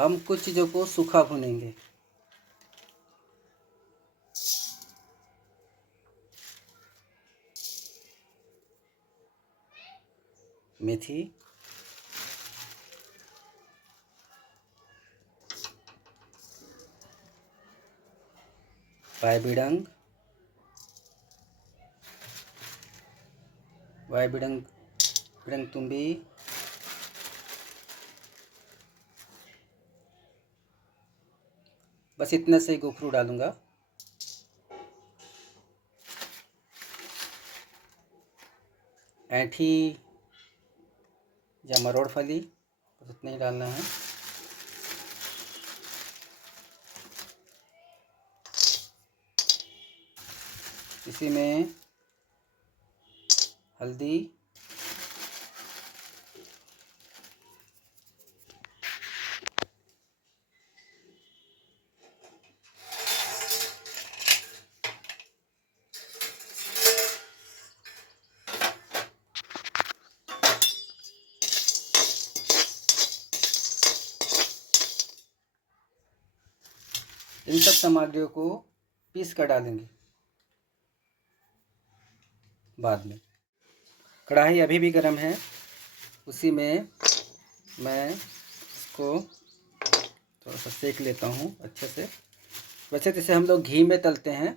हम कुछ चीज़ों को सूखा भूनेंगे। मेथी, वायबिडंग, बिडंग तुम्बी, बस इतना से ही गोखरू डालूंगा। ऐंठी या मरोड़ फली, बस इतना ही डालना है। इसी में हल्दी, इन सब सामग्रियों को पीस कर डालेंगे बाद में। कढ़ाई अभी भी गर्म है, उसी में मैं इसको थोड़ा सा सेक लेता हूँ अच्छे से। वैसे तो इसे हम लोग घी में तलते हैं,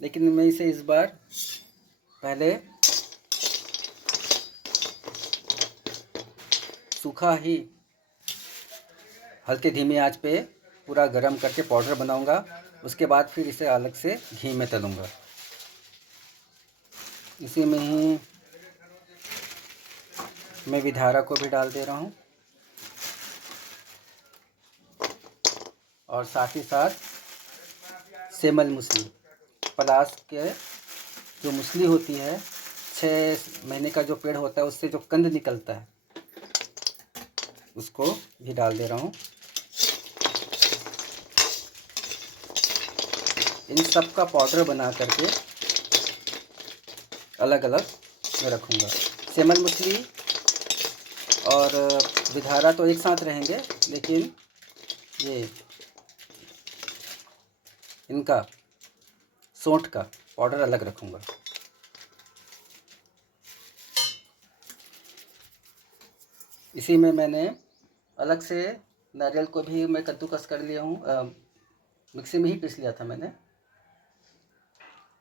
लेकिन मैं इसे इस बार पहले सूखा ही हल्के धीमी आंच पे पूरा गरम करके पाउडर बनाऊंगा। उसके बाद फिर इसे अलग से घी में तलूंगा। इसी में ही मैं विधारा को भी डाल दे रहा हूँ, और साथ ही साथ सेमल मूसली, पलास के जो मूसली होती है, 6 महीने का जो पेड़ होता है उससे जो कंद निकलता है, उसको भी डाल दे रहा हूँ। इन सब का पाउडर बना करके अलग अलग मैं रखूँगा। सेमल मूसली और विधारा तो एक साथ रहेंगे, लेकिन ये इनका सौंठ का पाउडर अलग रखूँगा। इसी में मैंने अलग से नारियल को भी मैं कद्दूकस कर लिया हूँ, मिक्सी में ही पीस लिया था मैंने।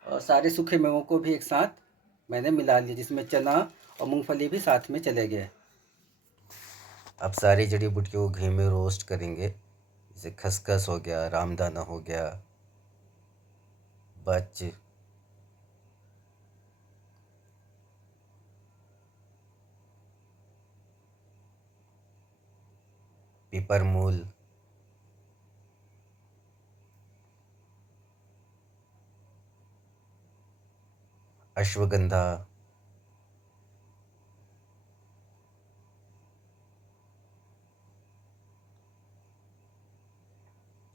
और सारे सूखे मेवों को भी एक साथ मैंने मिला लिया, जिसमें चना और मूंगफली भी साथ में चले गए। अब सारी जड़ी बूटियों को घी में रोस्ट करेंगे। जैसे खसखस हो गया, रामदाना हो गया, बच, पीपरमूल, अश्वगंधा,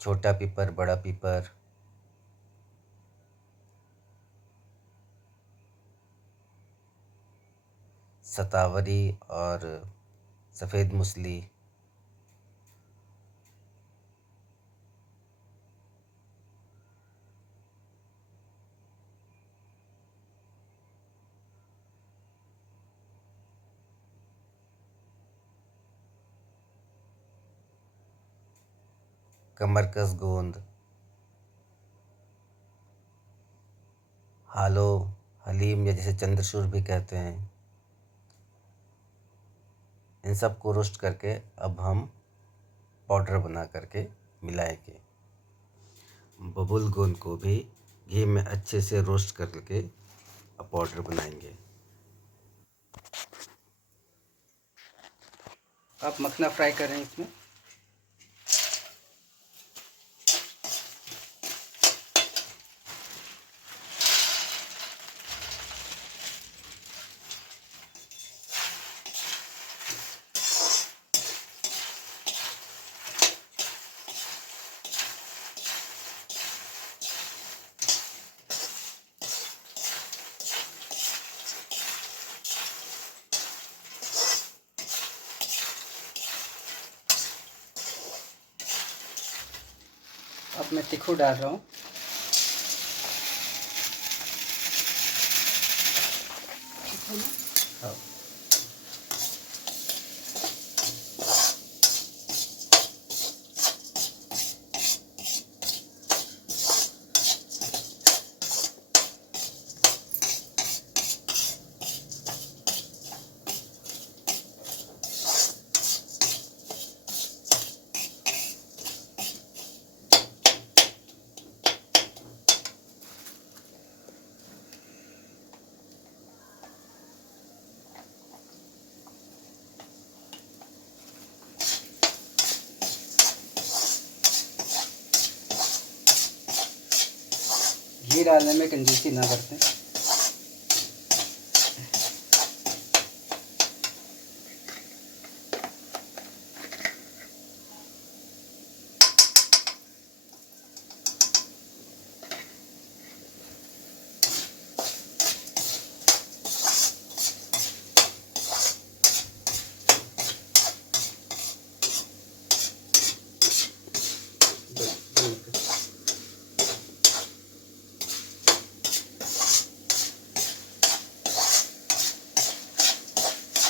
छोटा पीपर, बड़ा पीपर, सतावरी और सफ़ेद मूसली, कमरकस गोंद, हालो, हलीम या जिसे चंद्रचूड़ भी कहते हैं, इन सब को रोस्ट करके अब हम पाउडर बना करके मिलाएंगे। बबुल गोंद को भी घी में अच्छे से रोस्ट करके अब पाउडर बनाएंगे। आप मखना फ्राई कर रहे हैं इसमें। अब मैं तीखू डाल रहा हूँ। हाँ। घी डालने में कंजूसी ना करते।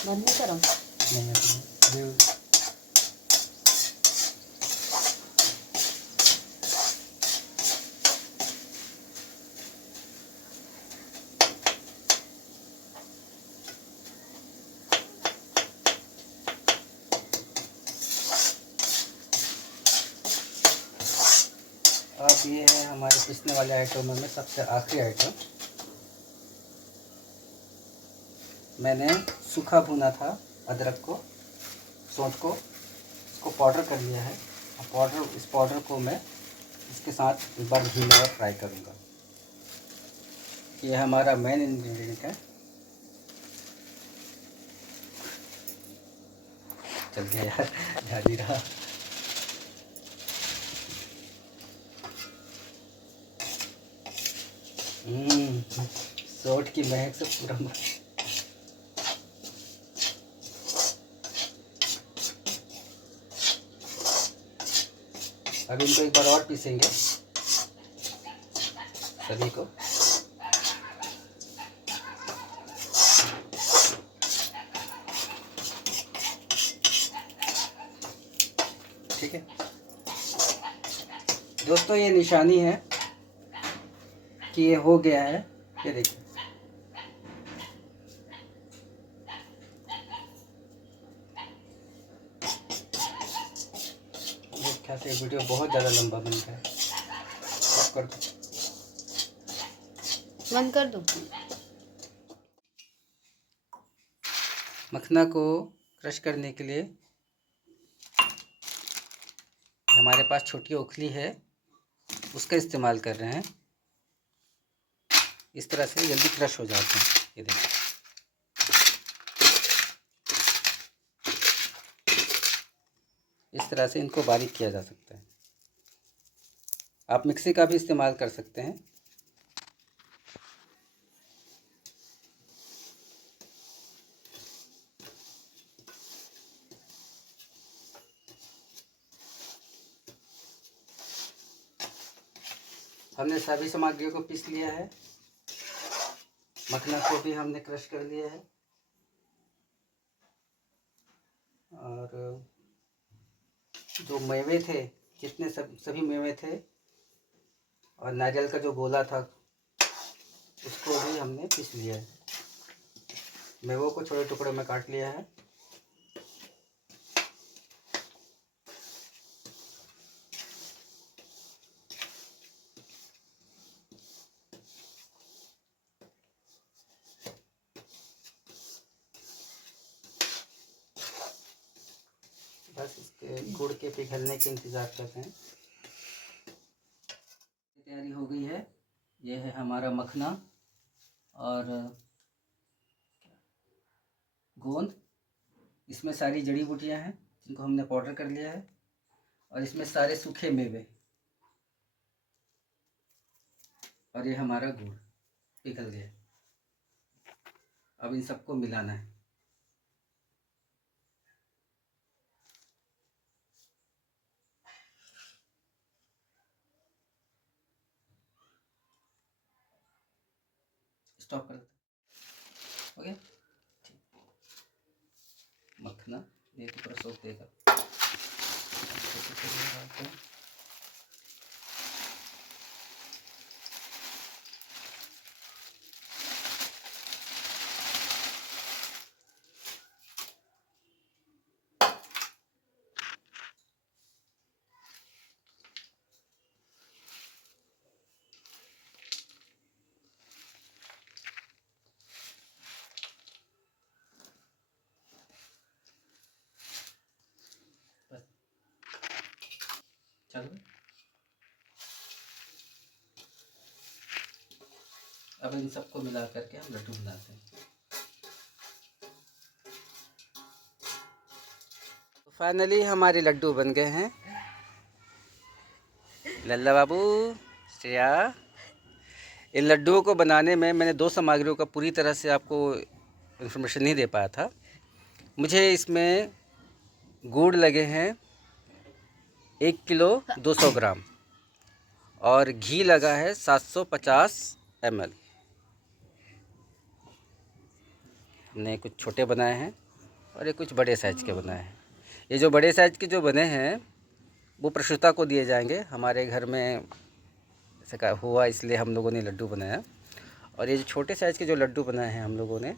बंद नहीं करो। नहीं अब ये है हमारे पिसने वाले आइटमों में सबसे आखिरी आइटम। मैंने सूखा भुना था अदरक को, सौंठ को, इसको पाउडर कर लिया है। इस पाउडर को मैं इसके साथ एक बार घी में फ्राई करूँगा। ये हमारा मेन इंग्रेडिएंट है। चल गया यार, ध्यान नहीं रहा। सौंठ की महक से पूरा अब इनको एक बार और पीसेंगे सभी को। ठीक है दोस्तों, ये निशानी है कि ये हो गया है। ये देखिए, मेरे ख्याल से वीडियो बहुत ज़्यादा लंबा बन गया है। ऑफ कर दो, बंद कर दो। मखना को क्रश करने के लिए हमारे पास छोटी ओखली है, उसका इस्तेमाल कर रहे हैं। इस तरह से जल्दी क्रश हो जाते हैं। ये देखिए, इस तरह से इनको बारीक किया जा सकता है। आप मिक्सी का भी इस्तेमाल कर सकते हैं। हमने सभी सामग्रियों को पीस लिया है। मखना को भी हमने क्रश कर लिया है और जो मेवे थे, जितने सभी मेवे थे और नारियल का जो गोला था, उसको भी हमने पीस लिया है। मेवों को छोटे टुकड़ों में काट लिया है। बस इसके गुड़ के पिघलने के इंतज़ार करते हैं। तैयारी हो गई है। ये है हमारा मखना और गोंद। इसमें सारी जड़ी बूटियां हैं जिनको हमने पाउडर कर लिया है, और इसमें सारे सूखे मेवे, और ये हमारा गुड़ पिघल गया। अब इन सबको मिलाना है। स्टॉप कर देते, हो गया। मखना ये तो पूरा सोख देगा। चलो अब इन सबको मिला करके हम लड्डू बनाते हैं। फाइनली हमारे लड्डू बन गए हैं। लल्ला बाबू, श्रेया, इन लड्डुओं को बनाने में मैंने 2 सामग्रियों का पूरी तरह से आपको इन्फॉर्मेशन नहीं दे पाया था। मुझे इसमें गुड़ लगे हैं 1 किलो 200 ग्राम और घी लगा है 750 ml। हमने कुछ छोटे बनाए हैं और ये कुछ बड़े साइज़ के बनाए हैं। ये जो बड़े साइज़ के जो बने हैं वो प्रसूता को दिए जाएंगे। हमारे घर में ऐसा हुआ इसलिए हम लोगों ने लड्डू बनाया। और ये जो छोटे साइज़ के जो लड्डू बनाए हैं हम लोगों ने,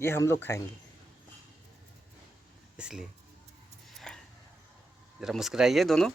ये हम लोग खाएंगे। इसलिए ज़रा मुस्कुराइए दोनों।